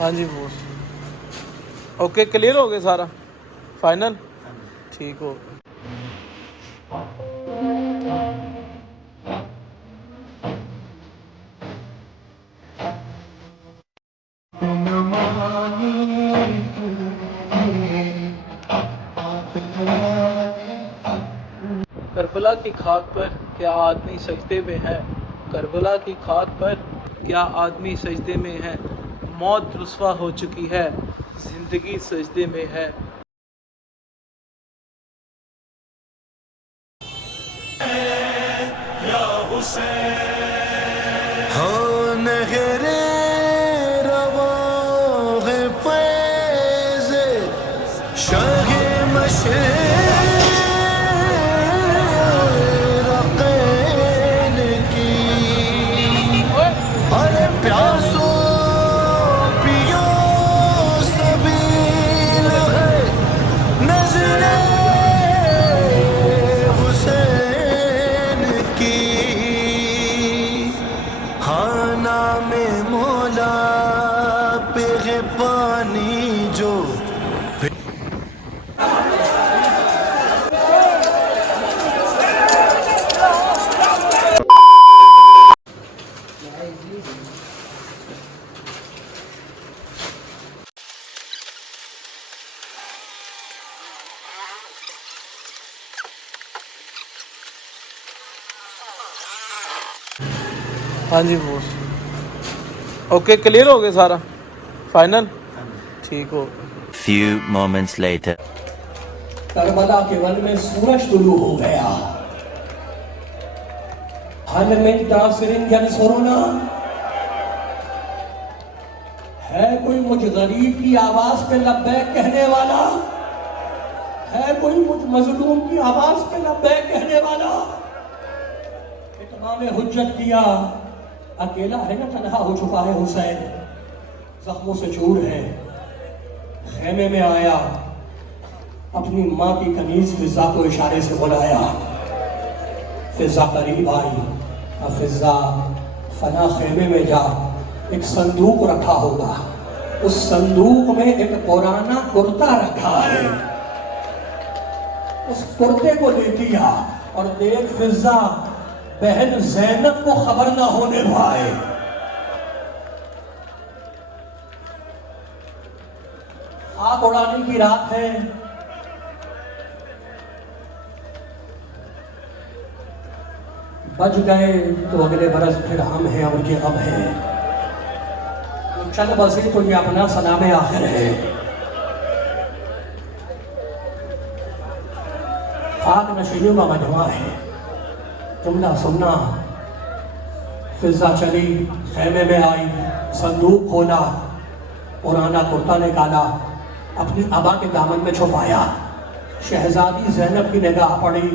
ہاں جی Bose okay clear ہو گیا سارا فائنل ٹھیک ہو کربلا کی خاک پر کیا آدمی سجدے میں ہے کربلا کی خاک پر کیا آدمی سجدے میں ہے موت رسوا ہو چکی ہے زندگی سجدے میں ہے یا حسین ہاں نہر رواں ہے فیض شاہ مشرقین کی ارے پیاسو پیو سبیل ہے نظر حسین کی ہاں نام مولا پہ ہے پانی جو ہاں جی بوس اوکے کلیئر ہو گیا سارا فائنل ٹھیک ہو Few moments later. کربلا کے ون میں سورج طلوع ہو گیا حل من ناصر ینصرنا ہے کوئی مجھ غریب کی آواز پہ لبیک کہنے والا ہے کوئی مجھ مظلوم کی آواز پہ لبیک کہنے والا اتمام حجت کیا اکیلا ہے نا تنہا ہو چکا ہے حسین زخموں سے چور ہے خیمے میں آیا اپنی ماں کی کنیز فضا کو اشارے سے بلایا فضا قریب آئی فضا فنا خیمے میں جا ایک صندوق رکھا ہوگا اس صندوق میں ایک پرانا کرتا رکھا ہے اس کرتے کو لیتی آ اور دیکھ فضا بہن زینب کو خبر نہ ہونے پائے آگ اڑانے کی رات ہے بچ گئے تو اگلے برس پھر ہم ہیں اور یہ اب ہیں چل بسے تو یہ اپنا سلام آخر ہے خاک نشینوں کا مجمع ہے جملہ سننا فضا چلی خیمے میں آئی صندوق کھولا پرانا کرتا نکالا اپنی ابا کے دامن میں چھپایا شہزادی زینب کی نگاہ پڑی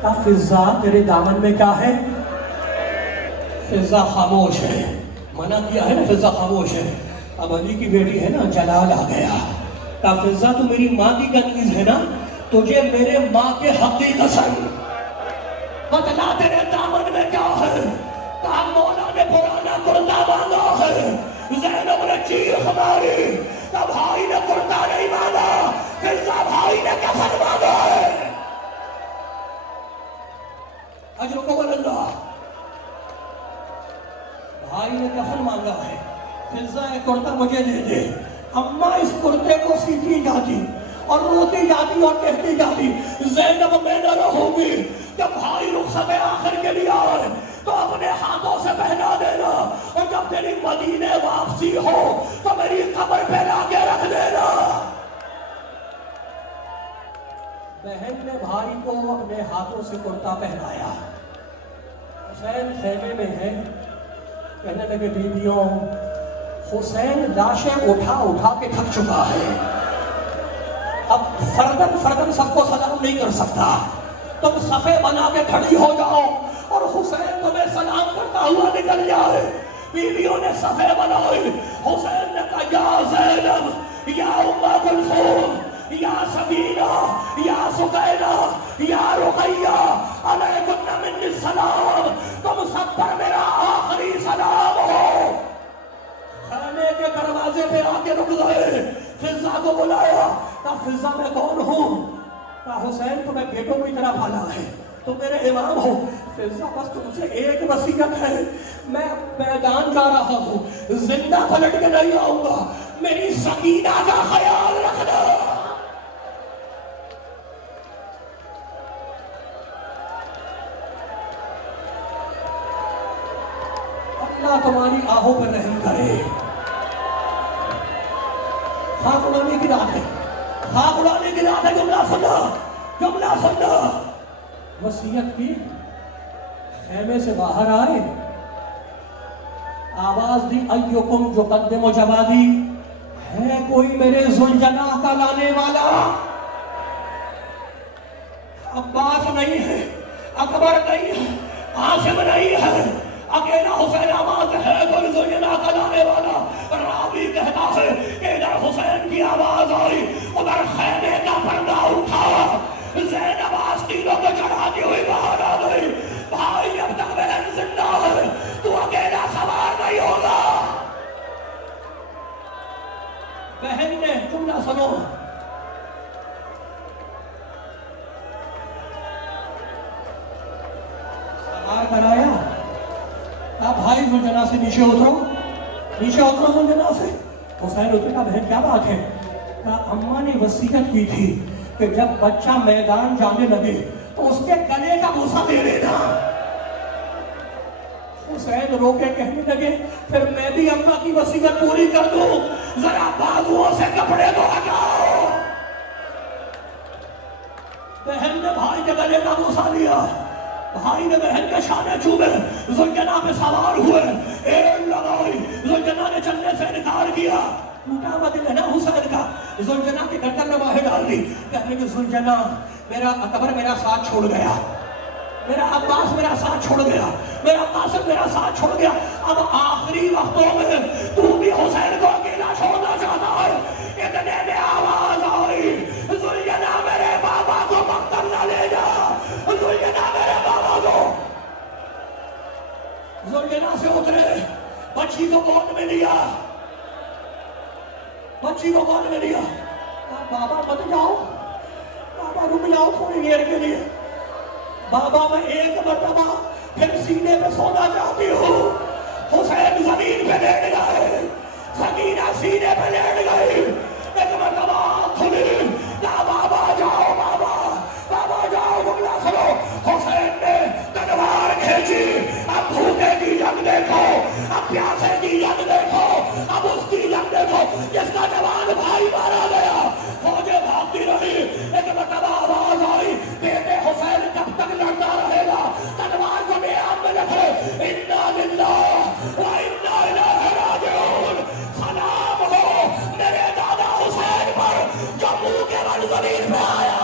کہا فضا تیرے دامن میں کیا ہے فضا خاموش ہے منع کیا ہے نا فضا خاموش ہے اب علی کی بیٹی ہے نا جلال آ گیا کہا فضا تو میری ماں کی کنیز ہے نا تجھے میرے ماں کے حق کی قسم بتلا تیرے دامن میں کیا ہے کہا مولا نے پرانا کرتا مانگا ہے زینب نے چیر ہماری کہا بھائی نے کرتا نہیں مانگا فضا بھائی نے کفن مانگا ہے اجر قبل اللہ بھائی نے کفن مانگا ہے فضا ایک کرتا مجھے دے دے اماں اس کرتے کو سیکھی جاتی اور روتی جاتی اور کہتی جاتی زینب میں نہ رہوں گی جب بھائی رخصت آخر کے لیے آئے تو اپنے ہاتھوں سے پہنا دینا اور جب تیری مدینے واپسی ہو تو میری قبر پہ لا کے رکھ دینا بہن نے بھائی کو اپنے ہاتھوں سے کرتا پہنایا حسین خیمے میں ہے کہنے لگے بیویوں حسین لاشیں اٹھا اٹھا کے تھک چکا ہے اب فردن فردن سب کو سلام نہیں کر سکتا تم صفے بنا کے کھڑی ہو جاؤ اور حسین تمہیں سلام کرتا ہوا نکل جائے بیویوں نے صفے بنائی حسین نے کہا یا زینب یا ام کلثوم یا سبینہ یا سکینہ یا رقیہ علیکم منی السلام تم سب پر میرا آخری سلام ہو خانے کے دروازے दरवाजे पे आके रुक गए, फिजा को बुलाया। कहा फिजा मैं कौन हूँ? कहा हुसैन तुम्हें बेटों की तरह पाला है, तुम मेरे इमाम हो। फिजा बस तुमसे एक वसीयत है, मैं मैदान जा रहा हूँ, जिंदा पलट के नहीं आऊंगा, मेरी सकीना का ख्याल रखना। अल्लाह तुम्हारी आहों पर रहम करे। खाक उड़ाने की रात है, खाक उड़ाने की रात है। जुमला सुनना, जुमला सुनना। वसीयत की, खेमे से बाहर आए, आवाज दी अय्युकुम जो कद्दम जवादी, है कोई मेरे जुलजना का लाने वाला? अब्बास नहीं है, अकबर नहीं है, आसिम नहीं है, अकेला हुसैन आवाज है कोई जुलजना का लाने वाला। रावी कहता है इधर हुसैन की आवाज आई, उधर खेमे का पर्दा उठा, ज़ैनब आस्तीनों को चढ़ाती हुई बाहर आ गई। भाई अब तक बहन जिंदा है, तू अकेला सवार नहीं होगा। बहन ने जुमला सुनो, सवार कराया। आप भाई जुलजना से नीचे उतरो, नीचे उतरो जुलजना से। हुसैन उतरे। कहा बहन क्या बात है? कहा अम्मा ने वसीयत की थी कि जब बच्चा मैदान जाने लगे तो उसके गले का भूसा दे देना। हुसैन रोके कहने लगे फिर मैं भी अम्मा की वसीयत पूरी कर दूं, जरा बाजुओं से कपड़े तो हटाओ। बहन ने भाई के गले का भूसा लिया, भाई ने बहन के शाने चूमे, जुलजना पे सवार हुए, एड़ लगाई। जुलजना ने चलने से इनकार किया। टूटा बदल है ना हुसैन का। जुलजना के गर्दन में बाहें डाल दी, कहने की जुलजना मेरा अकबर मेरा साथ छोड़ गया, मेरा अब्बास मेरा साथ छोड़ गया, मेरा कासिम मेरा साथ छोड़ गया, अब आखिरी वक्तों में तू भी हुसैन को अकेला छोड़ना चाहता है। इतने में आवाज आई, जुलजना मेरे बाबा को मकतब न ले जा, जुलजना मेरे बाबा को। जुलजना से उतरे, बच्ची को गोद में लिया, बच्ची को गोद में लिया। बाबा मत जाओ, बाबा रुक जाओ थोड़ी देर के लिए, बाबा मैं एक मरतबा फिर सीने पे सोना चाहती हूँ। हुसैन जमीन पे लेट गए, सकीना सीने पे लेट गई। एक मरतबा आँख खुली, कहा बाबा जाओ, बाबा बाबा जाओ, जुमला सुनो। हुसैन ने तलवार खींची। अब भूखे की जंग देखो, अब प्यासे की जंग देखो, अब उसकी जंग देखो जिसका जवान भाई मारा गया। फौजें भागती रही। एक मरतबा आवाज आई, बेटे हुसैन जब तक लड़ता रहेगा तलवार को बेआम में रखो। इन्ना लिल्लाह व इन्ना इलैहि राजिऊन। सलाम हो मेरे दादा हुसैन पर जो मुंह के बल जमीन पे आया।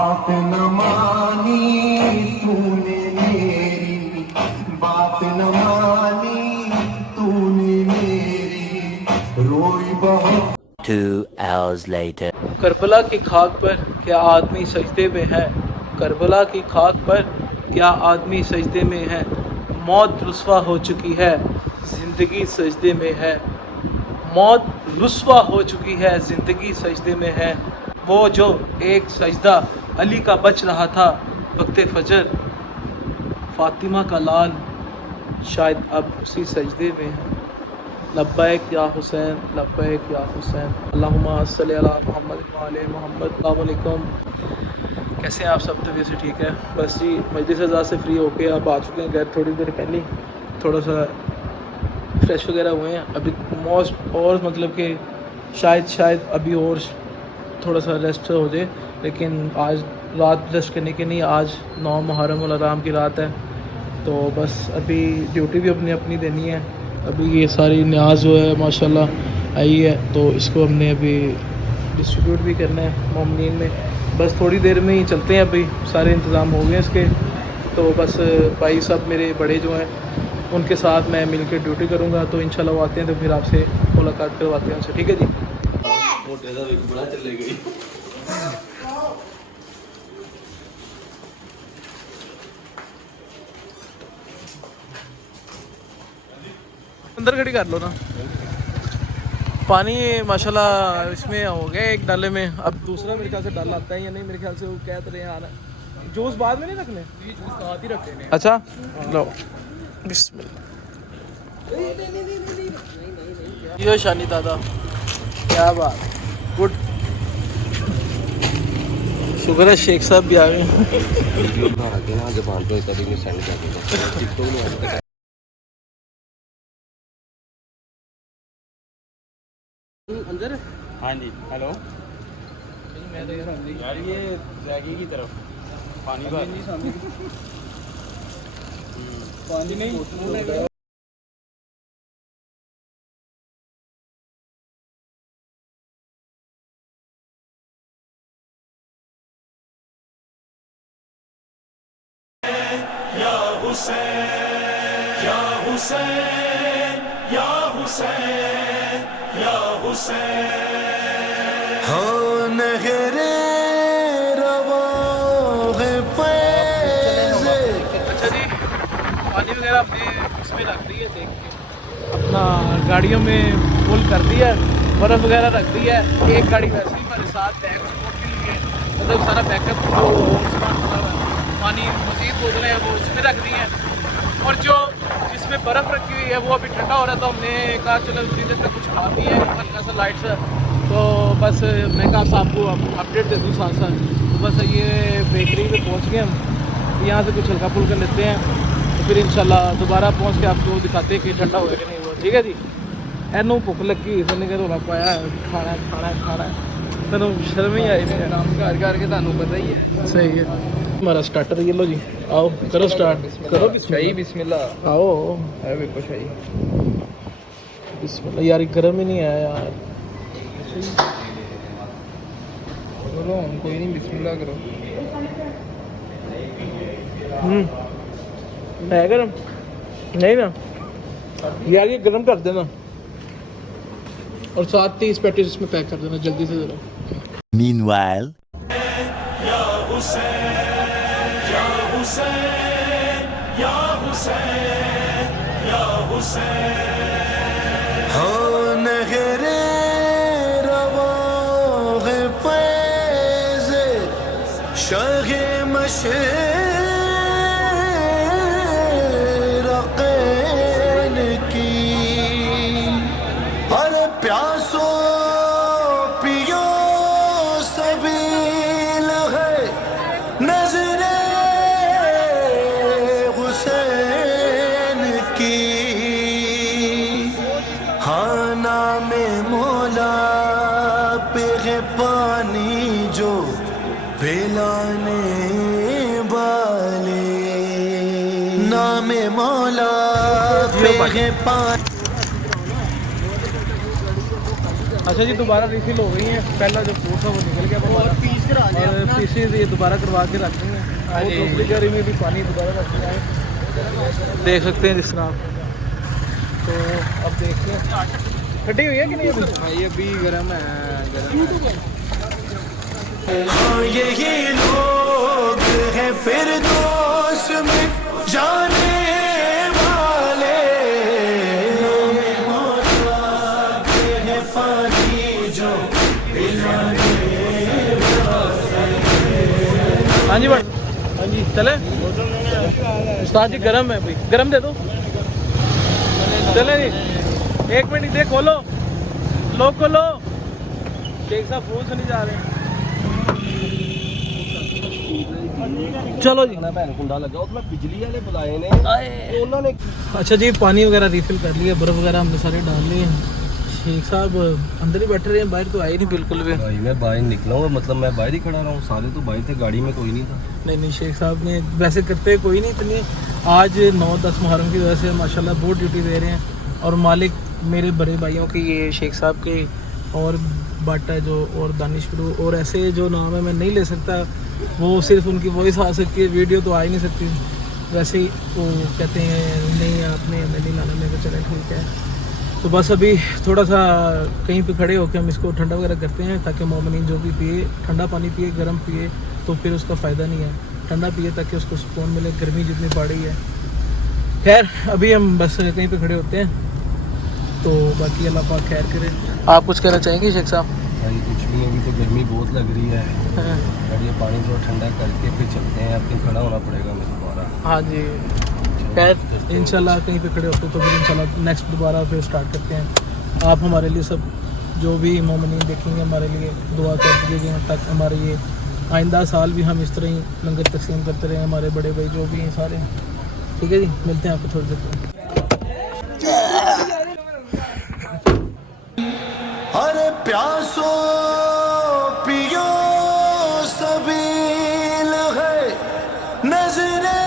بات نہ مانی تو نے میری، بات نہ مانی تو نے میری، روئی بہت 2 hours later. کربلا کی خاک پر کیا آدمی سجدے میں ہے، کربلا کی خاک پر کیا آدمی سجدے میں ہے، موت رسوا ہو چکی ہے، زندگی سجدے میں ہے، موت رسوا ہو چکی ہے، زندگی سجدے میں ہے۔ وہ جو ایک سجدہ علی کا بچ رہا تھا وقت فجر، فاطمہ کا لال شاید اب اسی سجدے میں ہے۔ لبیک یا حسین، لبیک یا حسین، اللہم صلی علی محمد وعلی محمد۔ السلام علیکم، کیسے ہیں آپ سب؟ طبیعت سے ٹھیک ہے؟ بس جی مجلس اعزاز سے فری ہو کے آپ آ چکے ہیں گھر تھوڑی دیر پہلے، تھوڑا سا فریش وغیرہ ہوئے ہیں ابھی موسٹ، اور مطلب کہ شاید ابھی اور تھوڑا سا ریسٹ ہو جائے، لیکن آج رات ریسٹ کرنے کی نہیں، آج 9 محرم الحرام کی رات ہے، تو بس ابھی ڈیوٹی بھی اپنی دینی ہے۔ ابھی یہ ساری نیاز جو ہے ماشاءاللہ آئی ہے، تو اس کو ہم نے ابھی ڈسٹریبیوٹ بھی کرنا ہے مومنین میں، بس تھوڑی دیر میں ہی چلتے ہیں، ابھی سارے انتظام ہو گئے ہیں اس کے، تو بس بھائی صاحب میرے بڑے جو ہیں ان کے ساتھ میں مل کے ڈیوٹی کروں گا، تو انشاءاللہ وہ آتے ہیں تو پھر آپ سے ملاقات کرواتے ہیں ان سے، ٹھیک ہے جی؟ اندر کھڑی کر لو نا، پانی ماشاءاللہ اس میں ہو گیا ایک ڈالے میں، اب دوسرا میرے خیال سے ڈال آتا ہے یا نہیں، میرے خیال سے وہ کہہ تو رہے ہیں آنا۔ جوس بعد میں نہیں رکھنے؟ جوس ساتھ ہی رکھتے ہیں۔ اچھا لو، بسم اللہ۔ یہ شانی دادا، کیا بات، گڈ، شکر ہے شیخ صاحب بھی آ گئے۔ اندر ہاں جی، ہیلو یار، یہ زیگی کی طرف پانی پانی نہیں ہاں نہرے رواں فیض۔ اچھا جی، پانی وغیرہ ہم نے اس میں رکھ دی ہے، دیکھ کے اپنا گاڑیوں میں فل کر دیا ہے، برف وغیرہ رکھ دی ہے، ایک گاڑی ویسے ہی ہمارے ساتھ بیک سپورٹ کے لیے، مطلب سارا بیک اپ جو سامان پڑا ہوا ہے، پانی مزید بوتلیں ہیں وہ اس میں رکھ دی ہیں، اور جو جس میں برف رکھی ہوئی ہے وہ ابھی ٹھنڈا ہو رہا تھا، ہم نے کہا چلو اتنی دیر تک کچھ کھا بھی ہے ہلکا سا لائٹ سا، تو بس میں کہا آپ کو اپڈیٹ دے دوں ساتھ ساتھ، تو بس یہ بیکری پہ پہنچ گئے ہم، یہاں سے کچھ ہلکا پھلکا لیتے ہیں، تو پھر انشاءاللہ دوبارہ پہنچ کے آپ کو دکھاتے ہیں کہ ٹھنڈا ہوا کہ نہیں ہوا، ٹھیک ہے جی؟ اینو بھوک لگی، اس نے کہ رولا پایا کھانا ہے کھانا ہے کھانا ہے، تینوں شرم ہی آئی نہیں، کام کر کے تمہیں پتہ ہی ہے۔ صحیح ہے، ہمارا اسٹارٹر یہ لو جی، آؤ کرو اسٹارٹ، کرو شاہی بسم اللہ، آؤ ہے بالکل شاہی۔ بسم اللہ، یار گرم ہی نہیں آیا یار، چلو کوئی نہیں، بسم اللہ کرو۔ ہے گرم نہیں نا یار، یہ گرم کر دینا، اور ساتھ 30 پیٹیز اس میں پیک کر دینا جلدی سے ذرا۔ Meanwhile. ہاں نہرے رواں فیض، شاہ مشرقین کی، ہر پیاسو پیو سبیل ہے، نظر حسین کی، ہاں نام مولا پہ ہے پانی جو پلانے नाम मौला पे है पानी। अच्छा जी, दोबारा रिफिल हो गई है। पहला जो फूड था वो निकल गया हमारा, और पीसेज ये दोबारा करवा के रख देंगे। और दूसरी गाड़ी में भी पानी दोबारा रख दिया है, देख सकते हैं जिस तरह आप। तो अब देखते हैं ठंडी हुई है कि नहीं अभी? ये अभी गर्म है, गर्म है। हाँ यही लोग हैं फिर दोस्त में जाने वाले। है पानी जो हाँ जी बट, हाँ जी चले उस्ताद जी, गर्म है भाई, गर्म दे दो। चले जी, एक मिनट दे, खोलो लो, खोलो। शेख साहब फोन से नहीं जा रहे हैं। चलो जी। अच्छा जी, पानी वगैरह रिफिल कर लिया, बर्फ़ वगैरह हमने सारे डाल लिए हैं। शेख साहब अंदर ही बैठे रहे हैं, बाहर तो आए नहीं बिल्कुल भी। भाई मैं बाहर निकला हूँ, मतलब मैं बाहर ही खड़ा रहा हूँ, सारे तो बाहर थे, गाड़ी में कोई नहीं था। नहीं शेख साहब ने वैसे करते कोई नहीं इतनी। आज 9-10 मुहर्रम की वजह से माशाल्लाह बहुत ड्यूटी दे रहे हैं। और मालिक मेरे बड़े भाइयों के, ये शेख साहब के और बट है जो, और दानिशप्रू, और ऐसे जो नाम है मैं नहीं ले सकता, वो सिर्फ उनकी वॉइस आ सकती है, वीडियो तो आ ही नहीं सकती। वैसे ही वो कहते हैं नहीं आपने हमें नहीं लाना, मेरे को चलें ठीक है। तो बस अभी थोड़ा सा कहीं पे खड़े होकर हम इसको ठंडा वगैरह करते हैं, ताकि मोमिनीन जो भी पिए ठंडा पानी पिए, गर्म पिए तो फिर उसका फ़ायदा नहीं है। ठंडा पिए ताकि उसको सुकून मिले, गर्मी जितनी पड़ रही है। खैर अभी हम बस कहीं पे खड़े होते हैं, तो बाकी अल्लाह पाक खैर करे। आप कुछ कहना चाहेंगे शेख साहब? भाई कुछ नहीं, अभी तो गर्मी बहुत लग रही है। हाँ। और ये पानी थोड़ा ठंडा करके फिर चलते हैं, अब कहीं खड़ा होना पड़ेगा मुझे दोबारा। हाँ जी, खैर इंशाल्लाह कहीं पे खड़े होते तो फिर इंशाल्लाह नेक्स्ट दोबारा फिर स्टार्ट करते हैं। आप हमारे लिए सब जो भी मोमिनीन देखेंगे हमारे लिए दुआ कर दीजिएगा, तक हमारे ये आइंदा साल भी हम इस तरह ही लंगर तकसीम करते रहे, हमारे बड़े भाई जो भी हैं सारे। ठीक है जी, मिलते हैं आपको थोड़ी देर में। अरे प्यासो पियो सबील है नजरे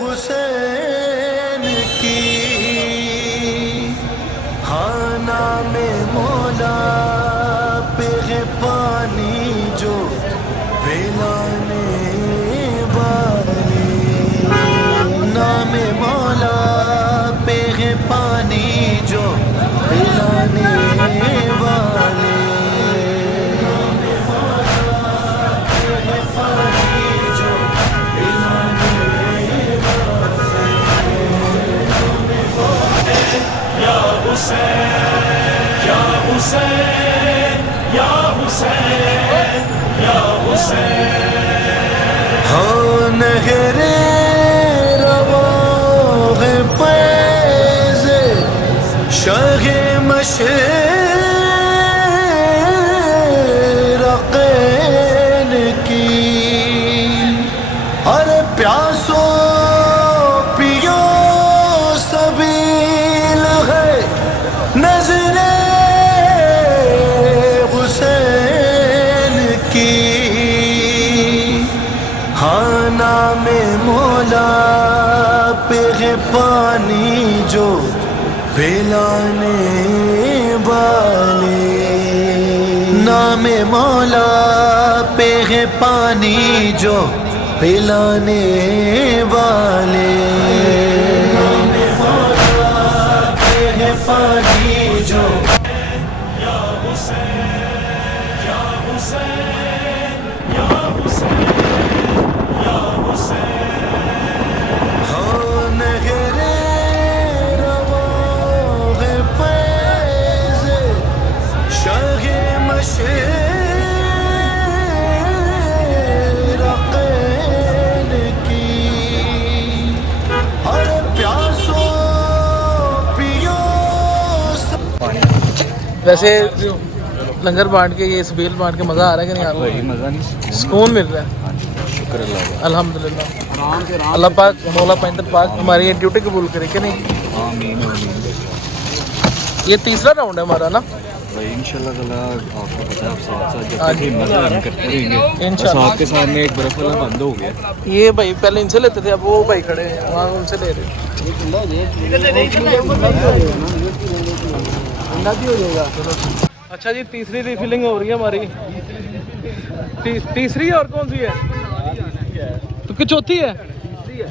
हुसैन की। हाँ नाम मौला पे है पानी जो पिलाने वाले। नाम मौला पे है पानी जो पिलाने वाले। हाँ नहरे रवा है फैज़ शाहे मशरक़ैन की। हर प्यासो पियो सबील है नजरे हुसैन की। हाँ नाम मौला पे है पानी जो पिलाने वाले। नाम मौला पे है पानी जो पिलाने वाले। नाम मौला पे है पानी जो हाँ नहरे रवा है फैज़ शाहे मशरक़ैन की। हर प्यासो पियो वैसे लंगर बांट के, ये सबील बांट के मज़ा आ रहा है कि नहीं? आपको मज़ा नहीं, सुकून मिल रहा है? शुक्र अल्लाह का। अल्हम्दुलिल्लाह। अल्लाह पाक मौला पैंतर पाक हमारी ये ड्यूटी कबूल करे कि नहीं? ये तीसरा राउंड है हमारा ना? भाई इंशाल्लाह ताला आपको पता है आप साथ साथ जब तक हिम्मत हम करते रहेंगे और साथ के सामने एक बर्फ वाला बंद हो गया ये भाई पहले इनसे लेते थे, अब वो भाई खड़े हैं वहाँ उनसे ले रहे हैं। अच्छा जी, तीसरी रिफिलिंग हो रही है हमारी। तीसरी है, और कौन सी है? तो क्या चौथी है?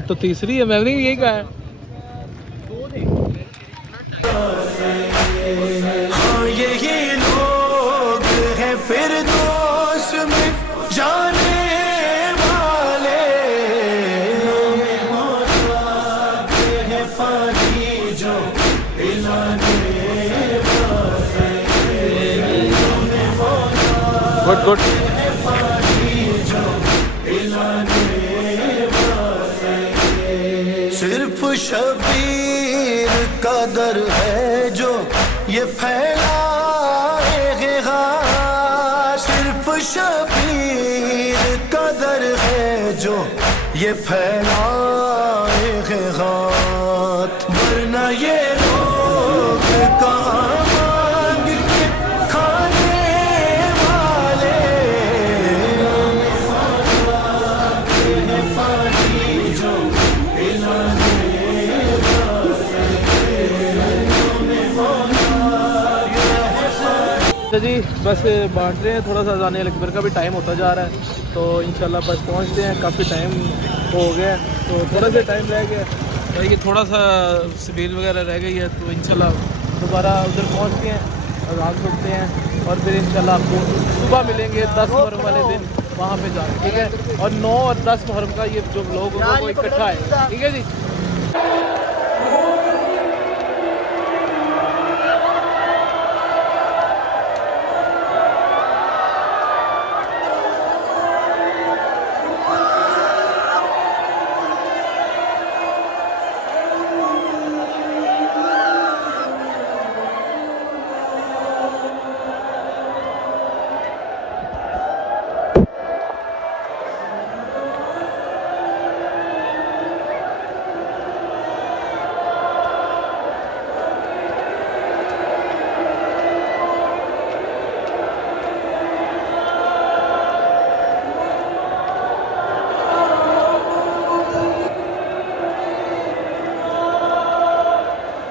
तो तीसरी है, मैंने यही कहा है। हाँ यही लोग हैं फिर दोस्त में जाने वाले, हैं पानी जो पिलाने गुड गुड। सिर्फ शबीर का दर है जो ये फैलाए हाँ, सिर्फ शबीर का दर है जो ये फैलाए हाथ, वरना ये लोग कहाँ मांग के खाने वाले, हैं पानी जो अच्छा जी, बस बांट रहे हैं, थोड़ा सा अज़ान अकबर का भी टाइम होता जा रहा है, तो इंशाल्लाह बस पहुंचते हैं। काफ़ी टाइम हो गया है, तो थोड़ा सा टाइम रह गया, तो ये थोड़ा सा सबील वगैरह रह गई है, तो इंशाल्लाह दोबारा उधर पहुंचते हैं, अज़ान सुनते हैं, और फिर इंशाल्लाह आपको सुबह मिलेंगे 10 मुहर्रम वाले दिन वहाँ पे जाएँ, ठीक है। और 9 और 10 मुहर्रम का ये जो लोग होगा वो इकट्ठा है, ठीक है जी।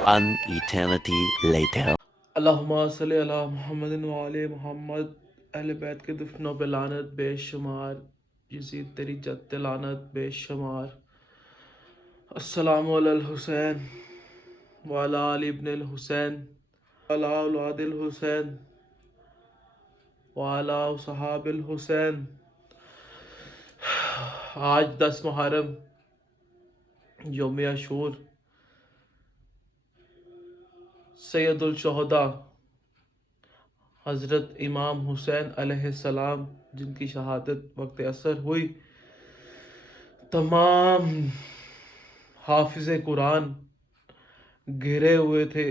One eternity later. अल्लाहुम्मा सल्ली अला मुहम्मदिन व आले मुहम्मद। अहले बैत के दुफ्नों पे लानत बेशुमार, यज़ीद तेरी जद ते लानत बेशुमार। अस्सलामु अलल हुसैन व अला अली इब्निल हुसैन व अला औलादिल हुसैन व अला सहाबिल हुसैन। आज 10 मुहर्रम यौम आशूर, सैयदुल शुहदा हज़रत इमाम हुसैन अलैहिस्सलाम, जिनकी शहादत वक्त असर हुई, तमाम हाफिज़ कुरान घिरे हुए थे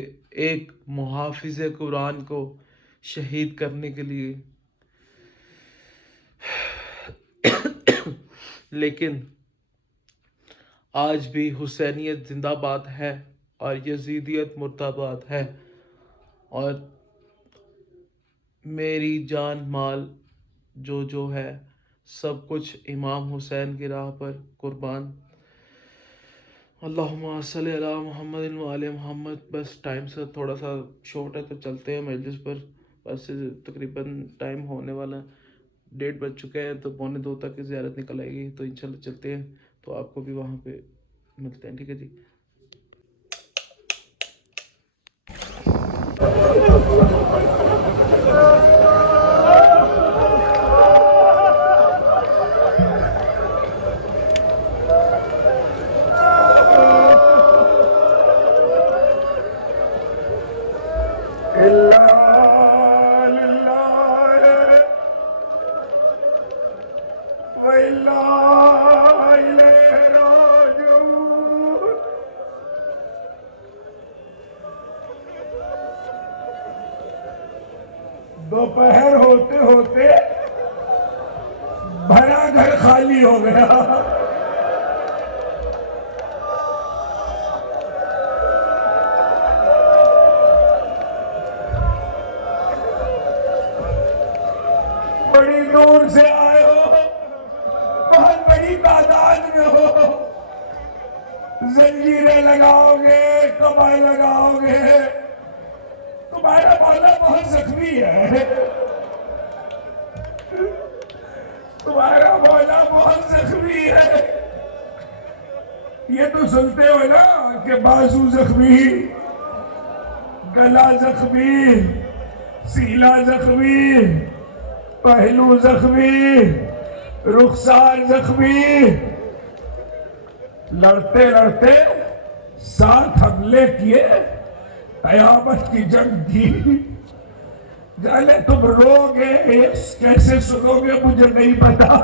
एक मुहाफिज़ कुरान को शहीद करने के लिए, लेकिन आज भी हुसैनियत जिंदाबाद है और यजीदियत मुर्दाबाद है, और मेरी जान माल जो है सब कुछ इमाम हुसैन की राह पर कुर्बान। अल्लाहुम्मा सल्ली अला मुहम्मदिन व आले मुहम्मद। बस टाइम से थोड़ा सा शॉर्ट है, तो चलते हैं मजलिस पर। बस तकरीबन टाइम होने वाला 1:30 बज चुके हैं, तो 1:45 तक की ज़ियारत निकल आएगी, तो इंशाल्लाह चलते हैं, तो आपको भी वहाँ पे मिलते हैं, ठीक है जी। दोपहर होते होते भरा घर खाली हो गया। जंजीरें लगाओगे, कमर लगाओगे, तुम्हारा मौला बहुत जख्मी है, तुम्हारा मौला बहुत जख्मी है। ये तो सुनते हो ना कि बाजू जख्मी, गला जख्मी, सीना जख्मी, पहलू जख्मी, रुखसार जख्मी। लड़ते लड़ते 7 हमले किए, कयामत की जंग की। जाने तुम रोगे कैसे सुनोगे मुझे नहीं पता।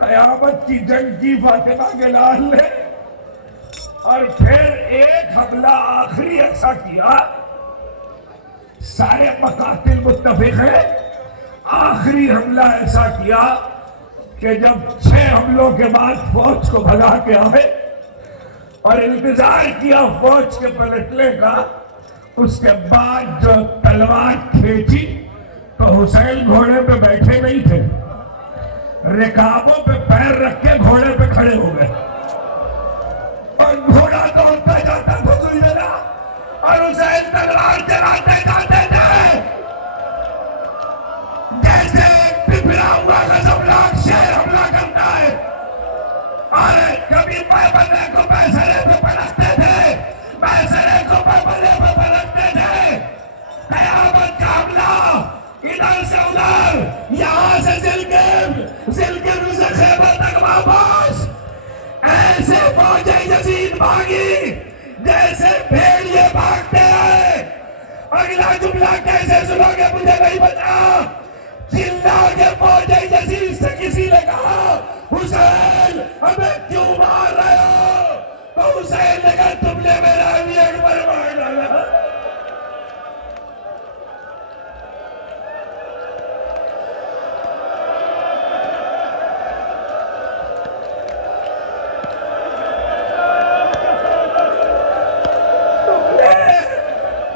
कयामत की जंग की फातिमा के लाल ने, और फिर एक हमला आखिरी ऐसा किया, सारे मकातिल मुत्तफिक है, आखिरी हमला ऐसा किया कि जब 6 हमलों के बाद फौज को भगा के आए और इंतजार किया फौज के पलटने का, उसके बाद जो तलवार खींची तो हुसैन घोड़े पे बैठे नहीं थे, रिकाबों पे पैर रख के घोड़े पे खड़े हो गए और घोड़ा दौड़ता जाता था सुनना, और हुसैन तलवार चलाते जाते थे जैसे पिपरा हुआ गजबनाक शेर हमला करता है। अरे कभी पैबंदे को पैसरे पे पलटते थे, पैसरे को पैबंदे पे पलटते थे। कयामत का हमला इधर से उधर, यहाँ से जिलगिर से खैबर तक वापस, ऐसे फौजे यजीद भागी जैसे भेड़िए भागते हैं। अगला जुमला कैसे सुनोगे मुझे नहीं पता। चिल्ला के फौजे यजीद से किसी ने कहा, हुसैन हमें क्यों मार रहे हो? तो हुसैन ने कहा, तुमने मेरा अली अकबर मार डाला।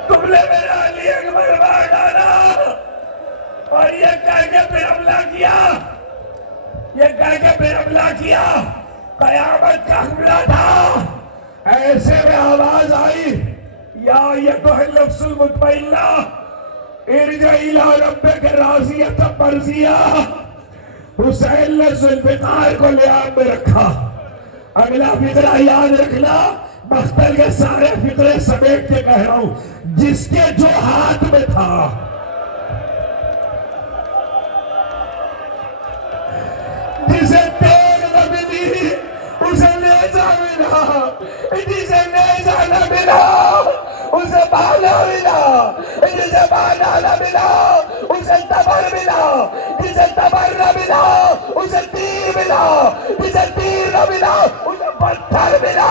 तुमने मेरा अली अकबर मार डाला। और ये कह के फिर हमला किया, ये कह के फिर हमला किया। कयामत का हमला था। ऐसे में आवाज आई, या ये तो है नफ्सुल मुतमइन्ना इरजा इला रब्बिक राज़ियतन मर्ज़िया। हुसैन ने जुल्फ़िकार को लियाब में रखा। अगला फिक्रा याद रखना, बख्तर के सारे फिक्रे समेट के कह रहा हूं, जिसके जो हाथ में था, जिसे तेग न मिली उसे नेज़ा मिला, जिसे नेज़ा न मिला उसे बाला मिला, जिसे बाला न मिला उसे तबर मिला, जिसे तबर न मिला उसे तीर मिला, जिसे तीर न मिला उसे पत्थर मिला।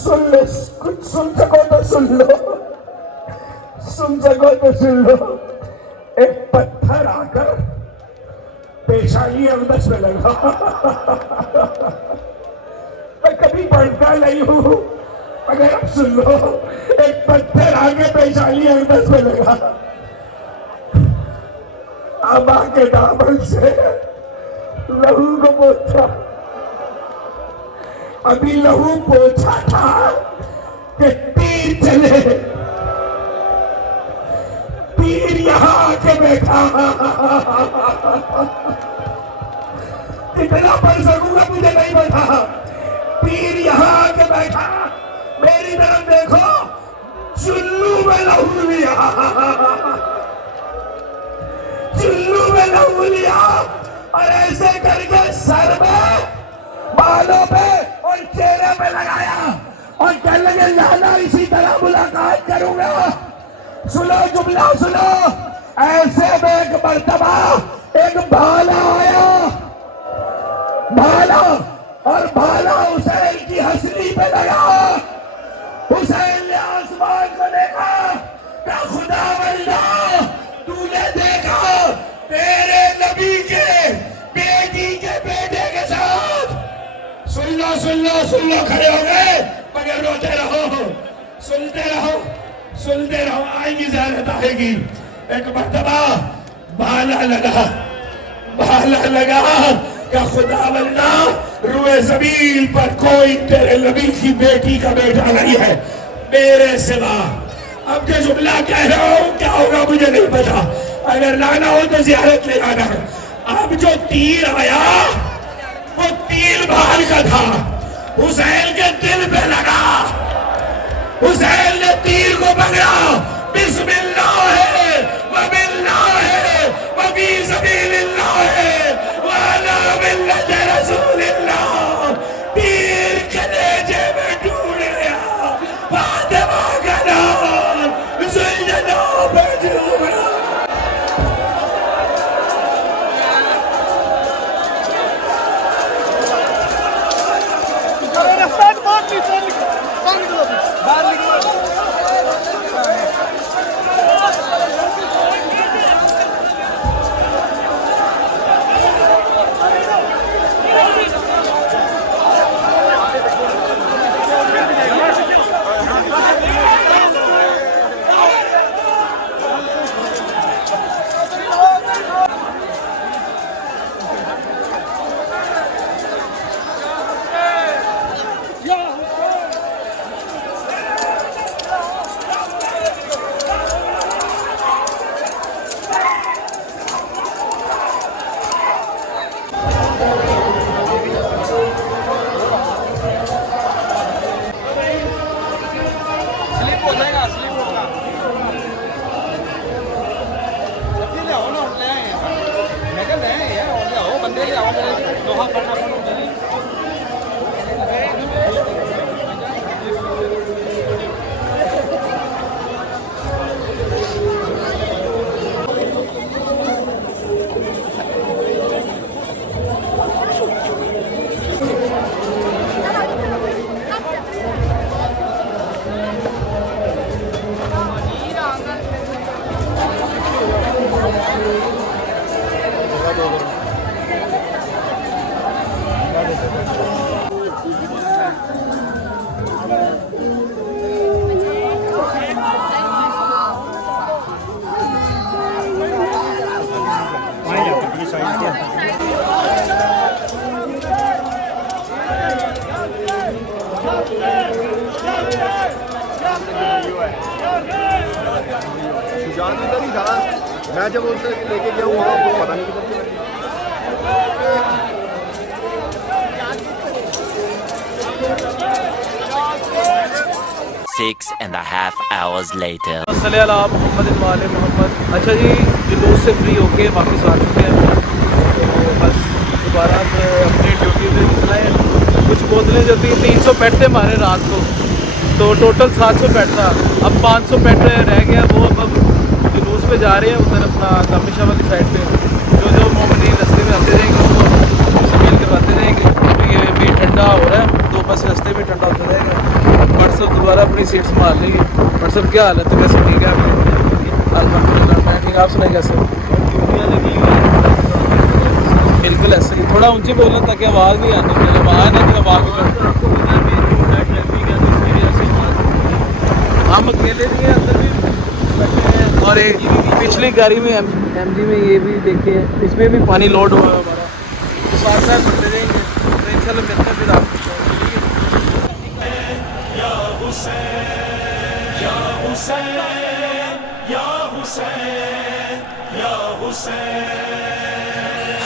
सुन लो, कुछ सुन सको तो सुन लो, सुन सको तो सुन लो। एक पत्थर आकर पेशानी अवदस में लगा। मैं कभी पढ़ता नहीं हूं, अगर आप सुन लो। एक पत्थर आके पेशानी अवदस में लगा। आबा के दामन से लहू को पोछा, अभी लहू पोछा था कि तीर चले, तीर यहां आके बैठा। कितना पढ़ सकूंगा मुझे नहीं पता। तीर यहां आके बैठा, मेरी तरफ देखो, चुल्लू में लहू लिया, चुल्लू में लहू लिया, और ऐसे करके सर में, बालों पे और चेहरे पे लगाया और कहने लगे, लाना इसी तरह मुलाकात करूंगा। सुनो जुमला सुनो। ऐसे में एक मर्तबा एक भाला आया, भाला, और भाला हुसैन की हंसली पे लगा। हुसैन ने आसमान को देखा, कहा, खुदा वल्लाह, तूने देखा तेरे नबी के बेटी के बेटे के साथ। सुन लो सुन लो खड़े हो गए मगर रोते रहो, सुनते रहो आएगी ज़ियारत आएगी। एक मर्तबा भाला लगा कि खुदावंदा रुए ज़मीन पर कोई तेरे नबी की बेटी का बेटा नहीं है मेरे सिवा। अब जो जुमला कह रहा हूं क्या होगा मुझे नहीं पता, अगर लाना हो तो ज़ियारत ले आना। अब जो तीर आया वो तीर भाल का था, हुसैन के दिल पे लगा, हुसैन ने तीर को पकड़ा, बिस्मिल्लाह है वबिल्लाह है वफी सबीलिल्लाह है व अला मिल्लत रसूलिल्लाह। तीर कलेजे में टूट गया, फातिमा का नाम ज़ुल्जना पर झूमा। मैं जब उनसे लेके गया वहाँ आपको पता नहीं किधर 6.5 hours later. मोहम्मद। अच्छा जी, जुलूस से फ्री होके वापस आ चुके हैं, तो बस दोबारा अपनी ड्यूटी पे निकला है। कुछ बोतलें जो थी 300 पेट थे हमारे रात को, तो टोटल 700 पेट था। अब 500 पेट रह गया, वो अब जुलूस पे जा रहे हैं उधर अपना कामिशा वाली साइड पे। जो मोमिन रास्ते में आते रहेंगे उनको शमील करवाते रहेंगे, तो ये भी ठंडा हो रहा है, तो बस रास्ते में ठंडा होता रहेगा। व्हाट्सअप दोबारा अपनी सीट संभाल लेंगे। व्हाट्सअप क्या हालत है? वैसे ठीक है अल्हम्दुलिल्लाह, मैं ठीक। आप सुनाए कैसे? बिल्कुल ऐसे ही, थोड़ा ऊंचे बोलना ताकि आवाज़ नहीं आनी चाहिए, आवाज़ ना आवाज़। हम अकेले भी हैं, अंदर भी बैठे हैं, और एक पिछली गाड़ी में MG में ये भी देखे हैं, इसमें भी पानी लोड हुआ है हमारा। तो साथ साथ बढ़ते रहेंगे, तो इंशाल्लाह मिलते हैं फिर आपको। या हुसैन या हुसैन या हुसैन या हुसैन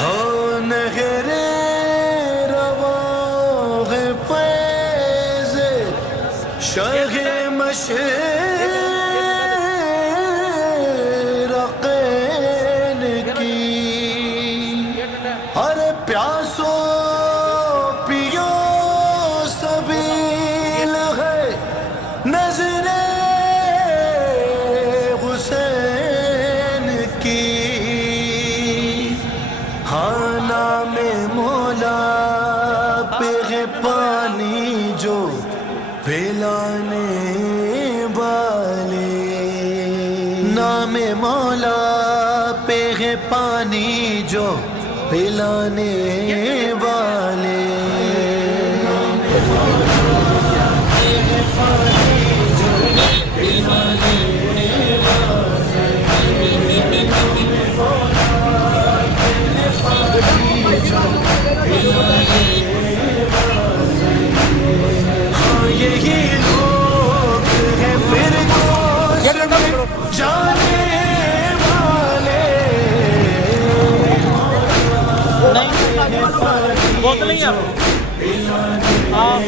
हो नगरे रवाह फैज़ शर्ग़ मशरक़ैन की। हर प्यासो पियो सबील है नज़रे हुसैन की। हाँ नाम मौला पे है पानी जो पिलाने वाले, नाम मौला पे है पानी जो पिलाने वाले। ہاں یہی لوگ ہیں پھر جانے والے بوتل نہیں ہے ہاں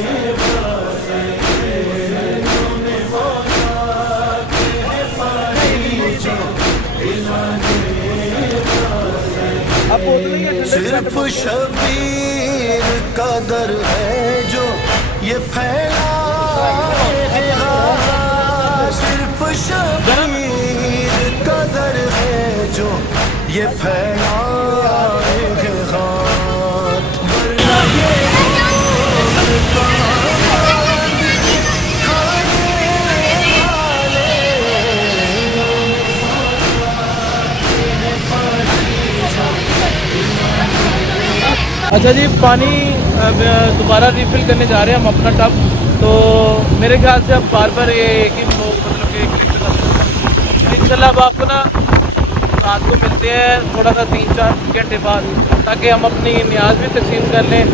صرف شبیر کا در ہے جو یہ پھیلائے گا، صرف شبیر کا در ہے جو یہ پھیلائے گا، ورنہ یہ لوگ کہاں کھانے والے۔ اچھا جی، پانی دوبارہ ریفل کرنے جا رہے ہیں ہم اپنا ٹب، تو میرے خیال سے اب بار بار ایک ہی مطلب کہ انشاءاللہ اب آپ کو نا رات کو ملتے ہیں تھوڑا سا 3-4 گھنٹے بعد، تاکہ ہم اپنی نیاز بھی تقسیم کر لیں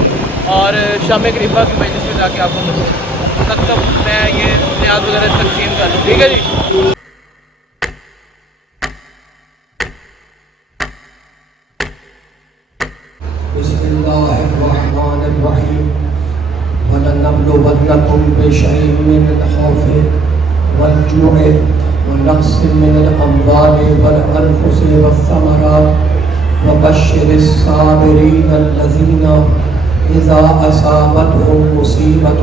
اور شام غریبہ کی مجلس میں جا کے آپ کو تب تک میں یہ نیاز وغیرہ تقسیم کر لوں، ٹھیک ہے جی۔ بسم اللہ الرحمن الرحیم وَلَنَبْلُوَنَّكُمْ بِشَيْءٍ مِّنَ الْخَوْفِ وَالْجُوعِ وَنَقْصٍ مِّنَ الْأَمْوَالِ وَالْأَنفُسِ وَالثَّمَرَاتِ وَبَشِّرِ الصَّابِرِينَ الَّذِينَ إِذَا أَصَابَتْهُم مُّصِيبَةٌ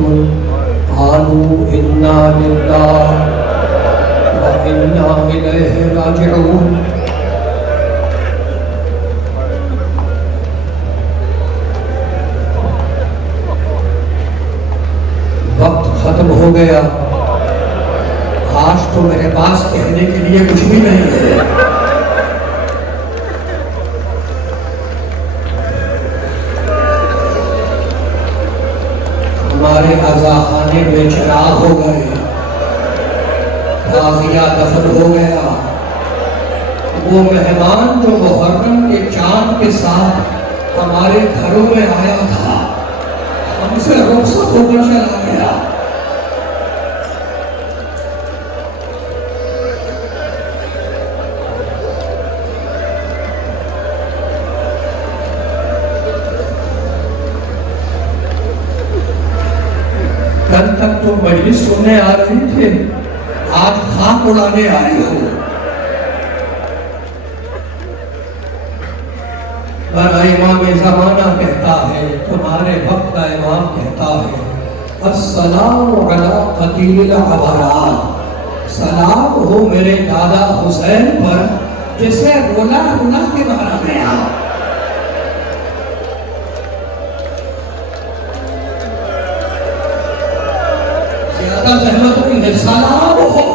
قَالُوا إِنَّا لِلَّهِ وَإِنَّا إِلَيْهِ رَاجِعُونَ۔ وقت ختم ہو گیا، آج تو میرے پاس کہنے کے لیے کچھ بھی نہیں ہے۔ ہمارے عزاخانے میں چراغ ہو گئے، تازیہ دفن ہو گیا، وہ مہمان جو محرم کے چاند کے ساتھ ہمارے گھروں میں آیا تھا ہم سے رخصت ہو کر چلا گیا۔ کل تک تو مجلس سننے آ رہے تھے، آج خاک اڑانے آئے ہو۔ پر امام زمانہ کہتا ہے، تمہارے وقت کا امام کہتا ہے، السلام علی قتیل العبرات، سلام ہو میرے دادا حسین پر جسے رولا رولا کے مارا گیا۔ زیادہ زحمت ہوئی ہے، سلام ہو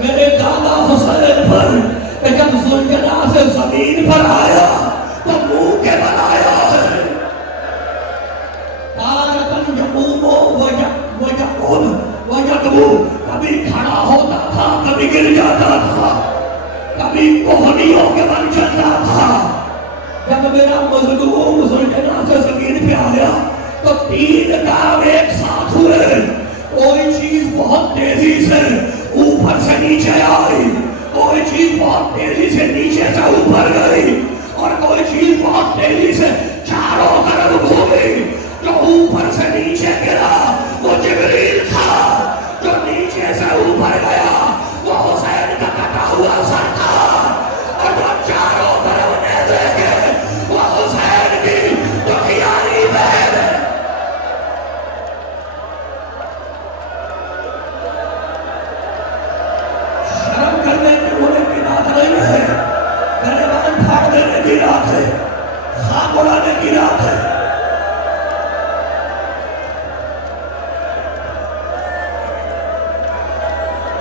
میرے دادا حسین پر کہ جب ذوالجلال سے زمین پر آیا تو منہ کے بنایا ہے، تارکن یقوم و یکبو، کبھی کھڑا ہوتا تھا کبھی گر جاتا تھا، کبھی کوہنیوں کے بن چلتا تھا۔ جب میرا مظلوم ذوالجلال سے زمین پہ آیا تو 3 کام ایک ساتھ ہوئے، کوئی چیز بہت تیزی سے اوپر سے نیچے آئی، کوئی چیز بہت تیزی سے نیچے سے اوپر گئی، اور کوئی چیز بہت تیزی سے چاروں طرف گھومی۔ جو اوپر سے نیچے گرا وہ جبریل تھا، جو نیچے سے اوپر گیا وہ حسین کا کٹا ہوا سر تھا، اور جو چاروں طرف نیزے گئے وہ حسین کی دکھیاری بہن۔ شرم کرنے کے رونے کی بات نہیں ہے، گریبان پھاڑ دینے کی رات ہے، خاک اڑانے کی رات ہے۔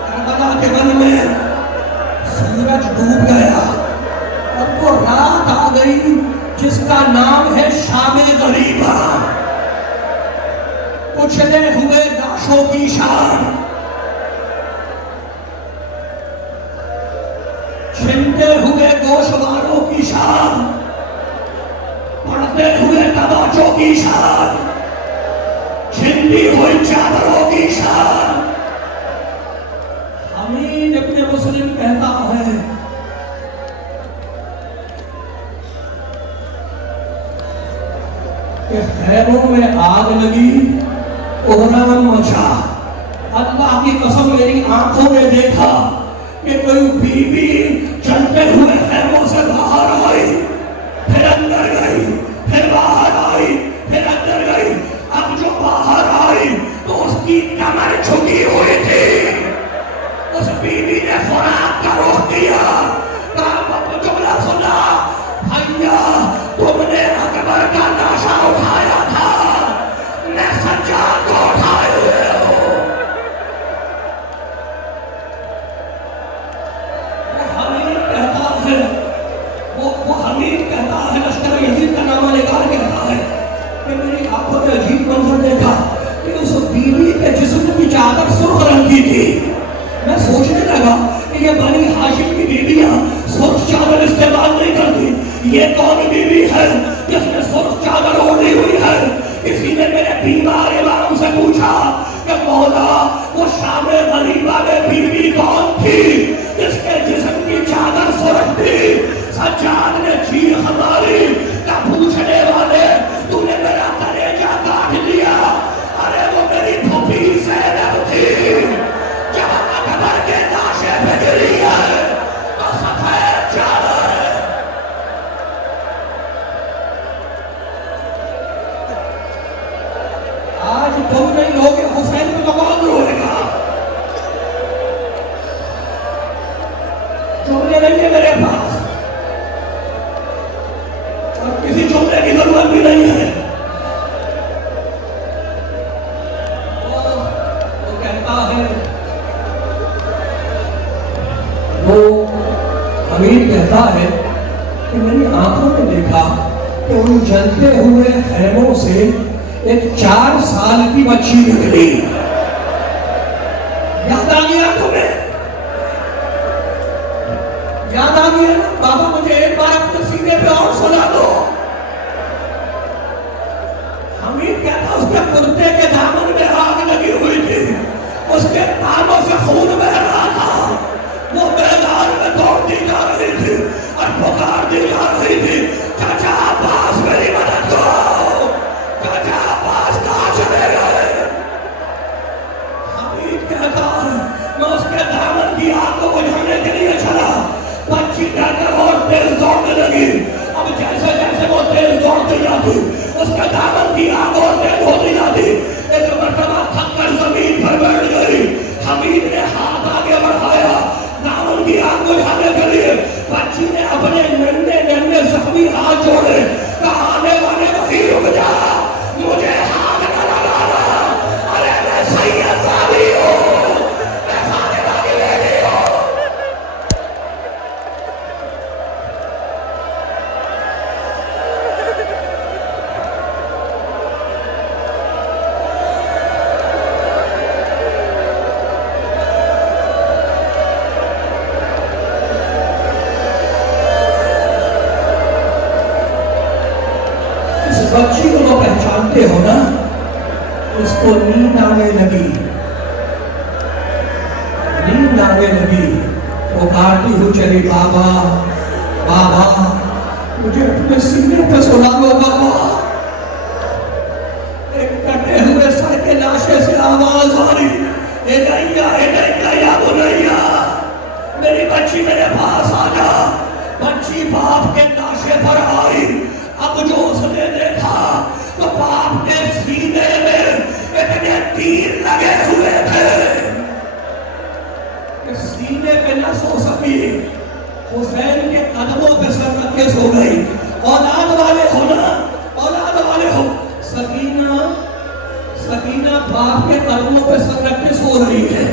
کربلا کے بن میں سورج ڈوب گیا اور وہ رات آ گئی جس کا نام ہے شام غریبہ۔ کچلے ہوئے لاشوں کی شان، چھنتے ہوئے گوشواروں کی شان، پڑھتے ہوئے تماچوں کی شان، چھنتی ہوئی چادروں کی شان۔ حمید ابن مسلم کہتا ہے کہ خیموں میں آگ لگی، کوہرام مچا، اللہ کی قسم میری آنکھوں نے دیکھا کہ کوئی بیوی چلتے ہوئے خیموں سے باہر آئی، پھر اندر گئی، پھر باہر آئی، پھر اندر گئی۔ اب جو باہر آئی تو اس کی کمر جھکی ہوئی تھی، اس بیوی نے فراق کا رخ دیا، کہا جملہ سنا، بھیا تم نے اکبر کا ناشا اٹھایا تھا، میں سجاد کو اٹھائے ہوئے ہوں۔ حمید کہتا ہے، وہ حمید کہتا ہے، لشکر یزید کا نامہ نگار کہتا ہے کہ میری آنکھوں نے عجیب منظر دیکھا کہ اس بیوی کے جسم کی چادر سرخ رنگ کی تھی۔ میں سوچنے لگا کہ یہ بنی ہاشم کی بیویاں سرخ چادر استعمال نہیں کرتی، یہ کون بیوی ہے جس نے سرخ چادر اوڑھی ہوئی ہے؟ کسی نے میرے بیمار امام سے پوچھا کہ مولا وہ شام غریبہ میں بیوی کون تھی جس کے جسم کی چادر سرخ تھی؟ سجاد نے چیخ ماری کہ پوچھنے والے تو نے میرا کلیجہ کاٹ لیا، ارے وہ میری پھوپھی زینب تھی، جب اکبر کے ناشے پہ گری ہے تو سفید چادر ہے۔ آج تم نہیں ہوگے حسین پہ تو کون روئے گا؟ جملے نہیں ہے میرے پاس اور کسی جملے کی ضرورت بھی نہیں ہے۔ وہ کہتا ہے، وہ حمید کہتا ہے کہ میری آنکھوں نے دیکھا کہ ان جلتے ہوئے خیموں سے ایک 4 سال کی بچی نکلی۔ یاد آ گیا تمہیں؟ یاد آ گیا؟ بابا مجھے ایک بار اپنے سینے پہ اور سنا دو۔ حمید کہتا اس کے کرتے کے دامن میں آگ لگی ہوئی تھی، اس کے تانوں سے خون بہ رہا تھا، وہ میدان میں دوڑتی جا رہی تھی اور پکارتی جا رہی تھی، چاچا عباس میری مدد کرو، چاچا عباس کہاں چلے گئے؟ حمید کہتا ہے میں اس کے دامن کی آگ کو بجھانے کے لیے چلا، بچی ڈر کر اور تیز دوڑنے لگی۔ اب جیسے جیسے وہ تیز دوڑتی جاتی اس کے دامن کی آگ اور تیز ہوتی جاتی، ایک مرتبہ تھک کر زمین پر بیٹھ گئی۔ حمید نے ہاتھ آگے بڑھایا دامن کی آگ بجھانے کے لیے، بچی نے اپنے ننھے ننھے زخمی ہاتھ جوڑے، کہا آنے والے وہی رک جا، مجھے ہاتھ نہ لگانا، ارے میں سید زادی ہوں، میں فاطمہ کی بیٹی ہوں۔ بچی کو تو پہچانتے ہو نا، اس کو نیند آنے لگی، نیند آنے لگی، پکارتی ہوں چلی بابا بابا مجھے اپنے سینے پہ سلا لو بابا۔ ایک کٹے ہوئے سر کے لاشے سے آواز آ رہی، اے یا بنیا، میری بچی میرے پاس آ جا۔ بچی باپ کے لاشے پر آئی، اب جو اس نے دیکھا تو باپ کے سینے میں اتنے تیر لگے ہوئے تھے کہ سینے پہ نہ سو سکی، حسین کے قدموں پہ سر رکھ کے سو گئی۔ اولاد والے ہو نا، اولاد والے ہو۔ سکینہ باپ کے قدموں پہ سر رکھ کے سو رہی ہے،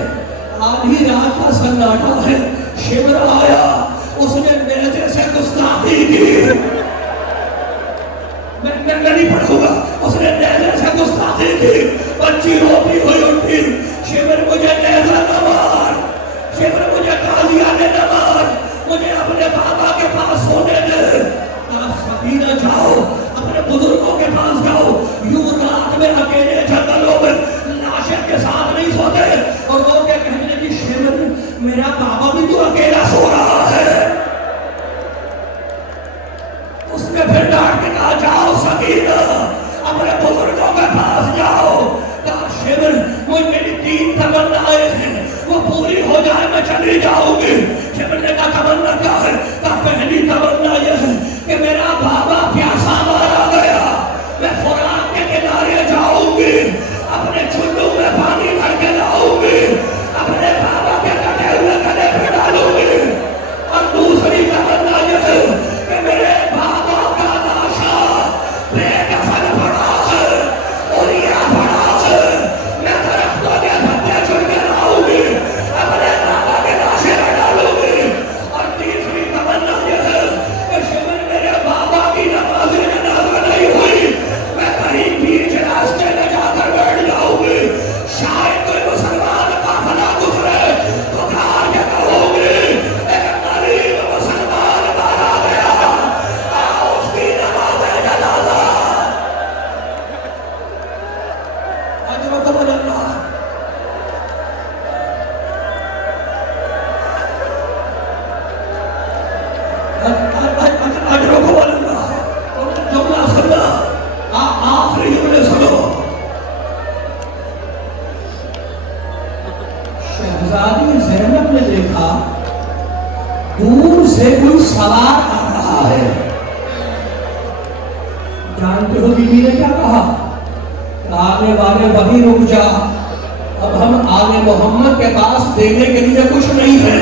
آدھی رات کا سناٹا ہے، شمر آیا، اس نے نیزے سے گستاخی کی، میں نہیں پڑھوں گا، اس نے نیزے سے گستاخی کی، बच्ची रोती हुई उठी, शिविर मुझे नेज़ा न मार, शिविर मुझे काजियाने न मार, मुझे अपने बाबा के पास सोने दे। आप सभी न जाओ, अपने बुजुर्गों के पास जाओ। यूं रात में अकेले जंगलों में लाशें के साथ नहीं सोते और रो के कहने की शिविर मेरा बाबा भी तो अकेला सो रहा है। उसने फिर डांट के कहा जाओ सकीना, अपने बुजुर्गों के पास जाओ। कहा शिविर मुझे मेरी 3 तमन्नाएं हैं, वो पूरी हो जाए मैं चली जाऊंगी। शिविर ने कहा तमन्ना क्या है? कहा पहली तमन्ना यह है कि मेरा बाबा प्यासा मारा गया, मैं फुरात के किनारे जाऊंगी, अपने चुल्लू में पानी भर के लाऊंगी, अपने बाबा के कटे हुए गले पे डालूंगी। और दूसरी तमन्ना यह है कि मेरे बाबा का लाशा बेकफन पड़ा है, उरिया पड़ा है, मैं दरख्तों के पत्ते चुन के लाऊंगी, अपने बाबा के लाशे में डालूंगी। और तीसरी तमन्ना यह है कि शिविर मेरे बाबा की नमाज़ जनाज़ा नहीं हुई, मैं कहीं बीच रास्ते में जाकर बैठ जाऊंगी, शायद कोई मुसलमान काफिला गुजरे तो कार के कहोगे एक गरीब मुसलमान मारा गया, आओ उसकी नमाज़ जनाज़ा। अजरकुम अल्लाह। अजरकुम अल्लाह। जुमला सुनना, आखिरी जुमले सुनो। शहजादी ज़ैनब ने देखा दूर से कोई सवार आ रहा है। जानते हो बीबी ने क्या कहा? आने वाले वही रुक जा, अब हम आले मोहम्मद के पास देने के लिए कुछ नहीं है,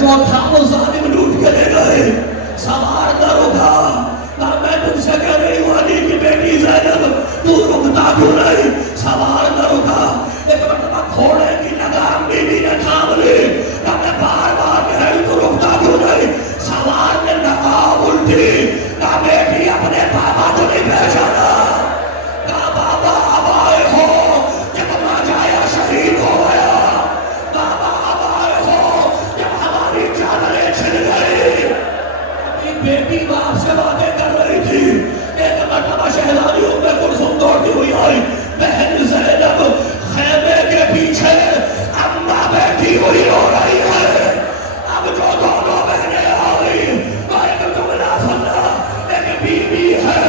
जो था वो जालिम लूट के ले गए। सवार न रुका। कहा मैं तुमसे कह रही हूँ अली की बेटी ज़ैनब, तू रुकता क्यों नहीं? सवार न रुका। एक मरतबा घोड़े की लगाम बीबी ने थाम ली। मैं बार बार कह रही तू रुकता क्यों नहीं? सवार ने नकाब उल्टी। कहा बेटी अपने बाबा को नहीं पहचाना? कहा बाबा अब आए हो जब माजाया शहीद हो गया, बाबा अब आए हो जब हमारी चादरें छिन गई। अपनी बेटी बाप से बातें कर रही थी। एक मरतबा शहजादी उम्मे कुलसूम दौड़ती हुई आई। बहन ज़ैनब खेमे के पीछे अम्मा बैठी हुई हो रही है। अब जो दोनों बहनें आ गई, एक जुमला सुनना, एक बीबी है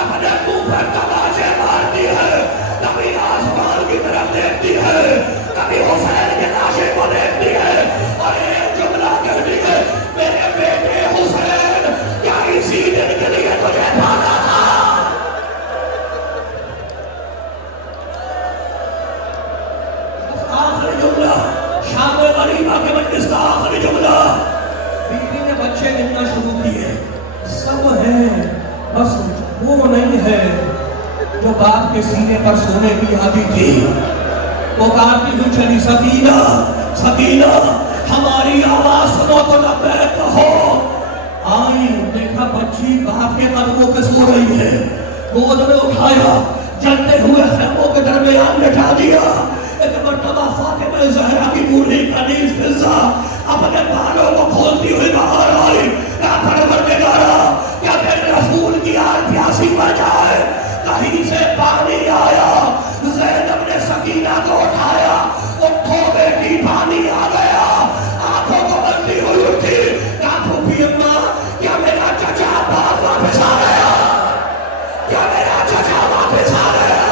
अपने मुंह पर तमाचे मारती है, कभी आसमान की तरफ देखती है, कभी हुसैन के लाशे को देखती है और एक जुमला कहती है मेरे बेटे हुसैन क्या इसी दिन के लिए तुझे पाना था? आखिरी जुमला, शाम गरीबा के मजलिस का आखिरी जुमला। बीबी ने बच्चे गिनना शुरू किए। सब हैं, बस वो नहीं है जो बाप के सीने पर सोने की आदि थी। वो कहती हुई चली सकीना, सकीना हमारी आवाज सुनो तो लब्बैक कहो। आई, देखा बच्ची बाप के कदमों पे सो रही है। गोद में उठाया, जलते हुए खेमों के दरमियान लेटा दिया। एक मरतबा फातिमा ज़हरा की बूढ़ी कनीज़ फिज़ा अपने बालों को खोलती हुई बाहर आई। क्या परवरदिगारा, क्या तेरे रसूल की आग प्यासी मर जाए? कहीं से पानी आया। ज़ैनब ने सकीना को उठाया, उठो बेटी पानी आ गया। आंखों को बंदी हुई उठी। क्या फूफी अम्मा, क्या मेरा चचा वापस आ गया? क्या मेरा चचा वापस आ गया?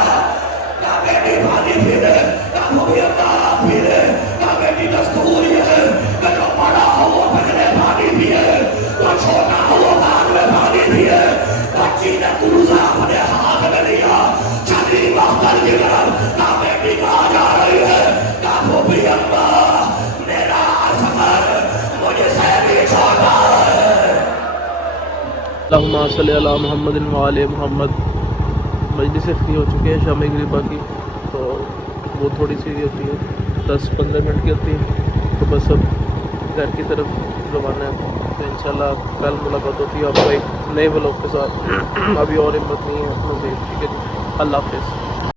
क्या बेटी पानी पी ले? क्या फूफी अम्मा पी ले? क्या बेटी दस्तूर ये है कि जो बड़ा हो वो पहले पानी पिए, जो छोटा हो वो बाद में पानी पिए? बच्ची ने कुर्जा अपने हाथ में लिया, चली मख्तर की तरफ। क्या बेटी कहाँ जा रही है? क्या फूफी अम्मा मेरा असगर मुझसे भी छोटा है। अल्लाहुम्मा सल्ली अला मुहम्मद व आले मुहम्मद। मजलिस से फ्री हो चुके हैं शाम गरीबा की, तो वो थोड़ी सी होती है 10-15 मिनट की होती है, तो बस अब घर की तरफ रवाना है। तो इंशाल्लाह कल मुलाकात होती है आपको एक नए व्लॉग के साथ। अभी और हिम्मत नहीं है अपनों से, ठीक है जी, अल्लाह हाफ़िज़।